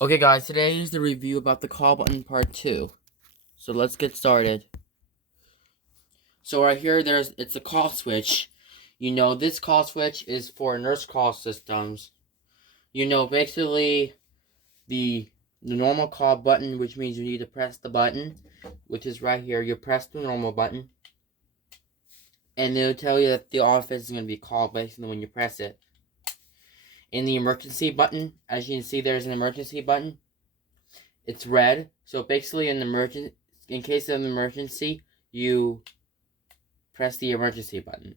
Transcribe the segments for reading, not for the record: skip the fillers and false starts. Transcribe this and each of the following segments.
Okay guys, today is the review about the call button part 2. So let's get started. So right here, it's a call switch. This call switch is for nurse call systems. Basically the normal call button, which means you need to press the button, which is right here. You press the normal button, and it'll tell you that the office is going to be called basically when you press it. In the emergency button, as you can see, there's an emergency button. It's red, so basically in case of an emergency, you press the emergency button.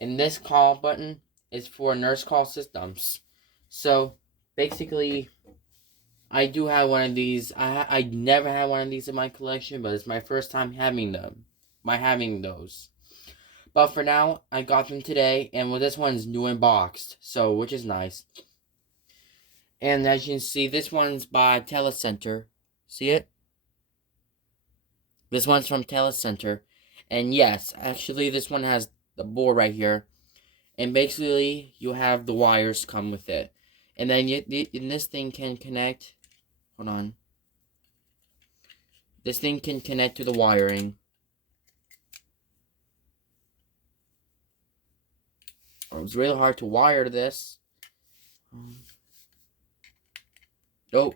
And this call button is for nurse call systems. So basically, I do have one of these. I never had one of these in my collection, but it's my first time having them. Having those. But for now, I got them today, and this one's new and boxed, so which is nice. And as you can see, this one's by Telecenter. See it? This one's from Telecenter. And yes, actually this one has the board right here. And basically you have the wires come with it. And then this thing can connect. Hold on. This thing can connect to the wiring. It was really hard to wire this. Oh.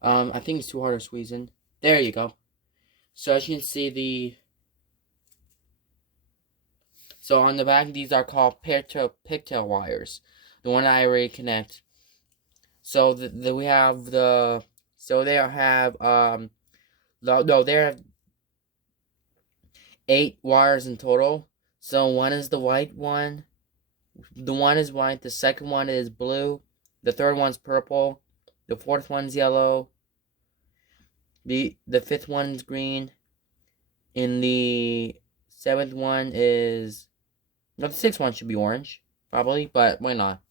I think it's too hard to squeeze in. There you go. So as you can see, so on the back, these are called pigtail wires. The one I already connect. So we have the, so they have no, there are 8 wires in total. So one is the white one. The one is white. The second one is blue. The third one's purple. The fourth one's yellow. The fifth one's green. And the seventh one is, no, the sixth one should be orange, probably, but why not?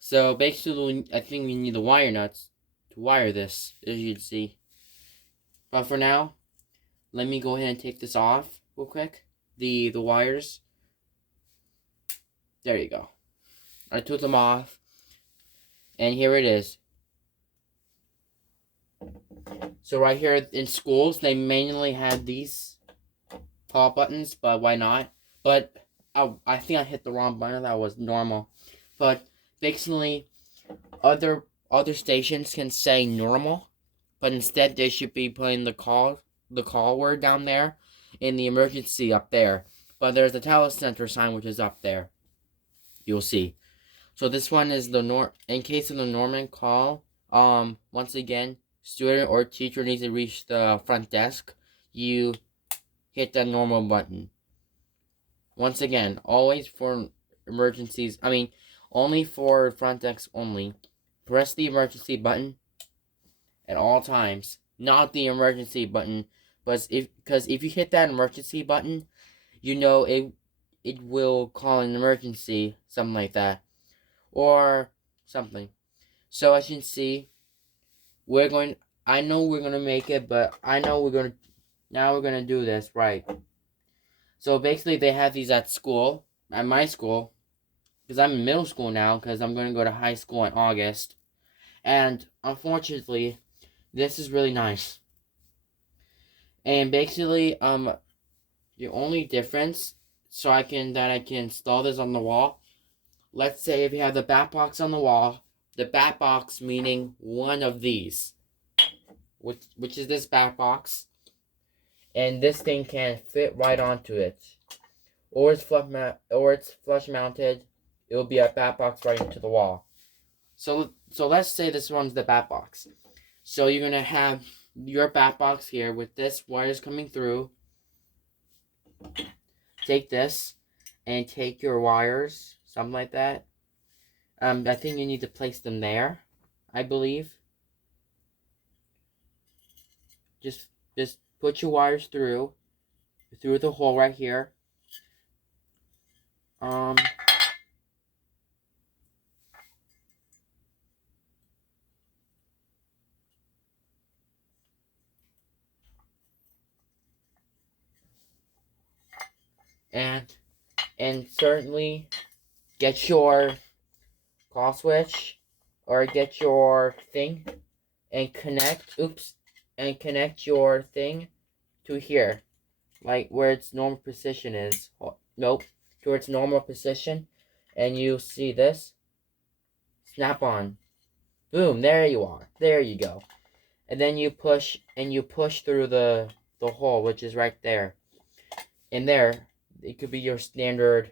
So basically, I think we need the wire nuts to wire this, as you can see. But for now, let me go ahead and take this off real quick. The wires. There you go. I took them off. And here it is. So right here in schools, they manually have these call buttons, but why not? But I think I hit the wrong button. That was normal. But basically, other stations can say normal, but instead they should be putting the call word down there, in the emergency up there. But there's a telecenter sign which is up there. You'll see. So this one is in case of the Norman call. Once again, student or teacher needs to reach the front desk. You hit that normal button. Once again, always for emergencies. Only for front desk only. Press the emergency button at all times, not the emergency button. But because if you hit that emergency button, it will call an emergency, something like that, or something. So as you can see, I know we're gonna make it, but I know we're gonna do this right. So basically, they have these at my school, because I'm in middle school now, because I'm gonna go to high school in August, and unfortunately, this is really nice. And basically, the only difference, that I can install this on the wall. Let's say if you have the bat box on the wall, the bat box meaning one of these, which is this bat box, and this thing can fit right onto it, or it's flush mounted. It will be a bat box right into the wall. So let's say this one's the bat box. So you're gonna have your bat box here with this wires coming through. Take this and take your wires, something like that. I think you need to place them there, I believe. Just put your wires through the hole right here. and certainly get your call switch or get your thing and connect your thing to here, like where its normal position is. Nope, to its normal position, and you see this. Snap on. Boom, there you are. There you go. And then you push through the hole, which is right there. In there, it could be your standard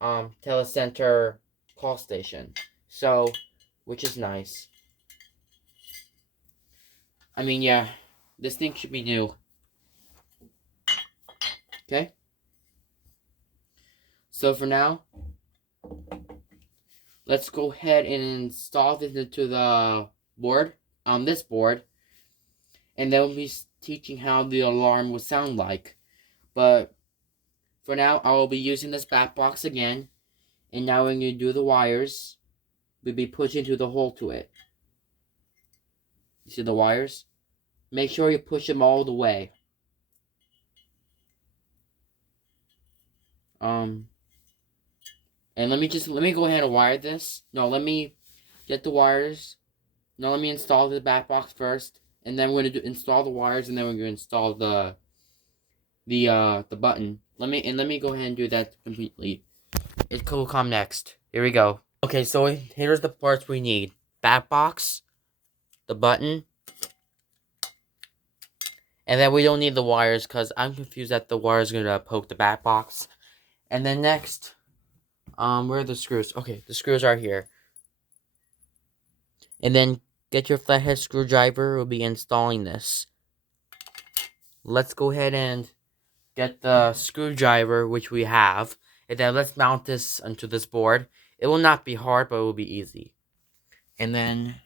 telecenter call station. So, which is nice. I mean, yeah, this thing should be new. Okay? So for now, let's go ahead and install this into the board, on this board, and then we'll be teaching how the alarm would sound like. But for now, I will be using this back box again, and now when you do the wires, we'll be pushing through the hole to it. You see the wires? Make sure you push them all the way. And let me go ahead and wire this. No, let me get the wires. No, let me install the back box first, and then we're gonna install the wires, and then we're gonna install the button. Let me go ahead and do that completely. It will come next. Here we go. Okay, so here's the parts we need: back box, the button, and then we don't need the wires because I'm confused that the wires are gonna poke the back box. And then next, where are the screws? Okay, the screws are here. And then get your flathead screwdriver. We'll be installing this. Let's go ahead and get the screwdriver, which we have, and then let's mount this onto this board. It will not be hard, but it will be easy. And then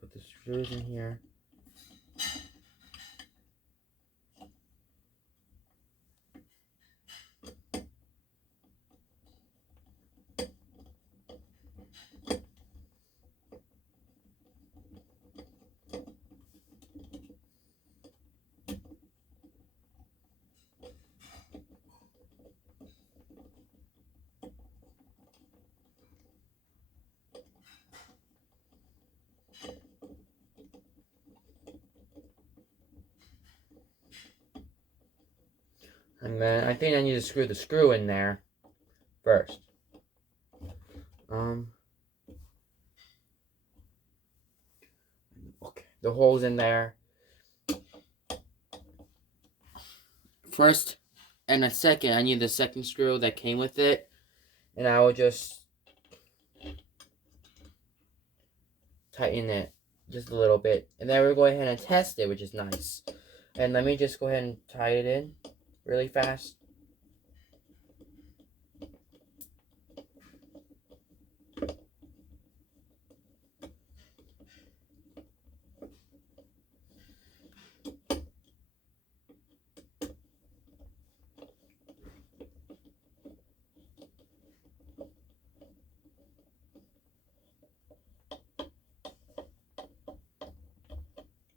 put the screws in here. And then I think I need to screw the screw in there first. Okay, the hole's in there. First and a second, I need the second screw that came with it, and I will just tighten it just a little bit, and then we're going ahead and test it, which is nice. And let me just go ahead and tie it in really fast.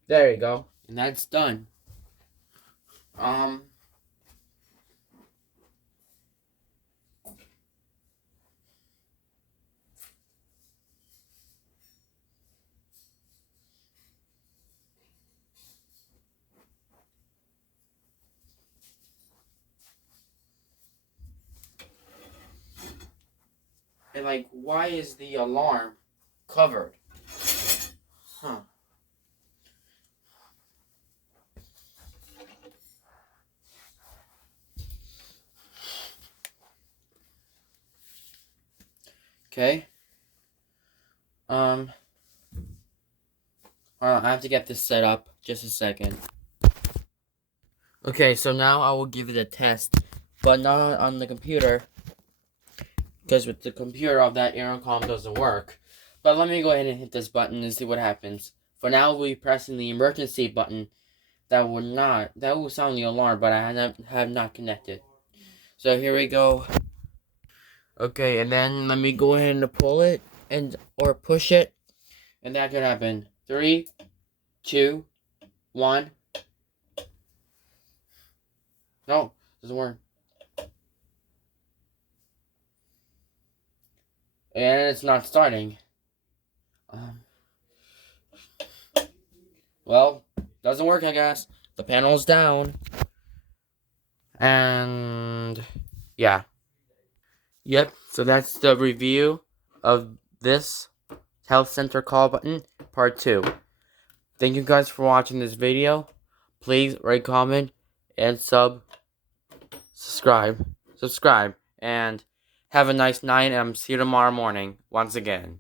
There you go, and that's done. And like, why is the alarm covered? Huh. Okay. I have to get this set up. Just a second. Okay, so now I will give it a test, but not on the computer, because with the computer, all that intercom doesn't work. But let me go ahead and hit this button and see what happens. For now, we'll be pressing the emergency button. That will sound the alarm, but I have not connected. So here we go. Okay, and then let me go ahead and pull it or push it, and that could happen. 3, 2, 1. No, doesn't work. And it's not starting. Well, doesn't work, I guess. The panel's down. And yeah. Yep, so that's the review of this telecenter call button, part 2. Thank you guys for watching this video. Please rate, comment, and subscribe. And have a nice night, and see you tomorrow morning once again.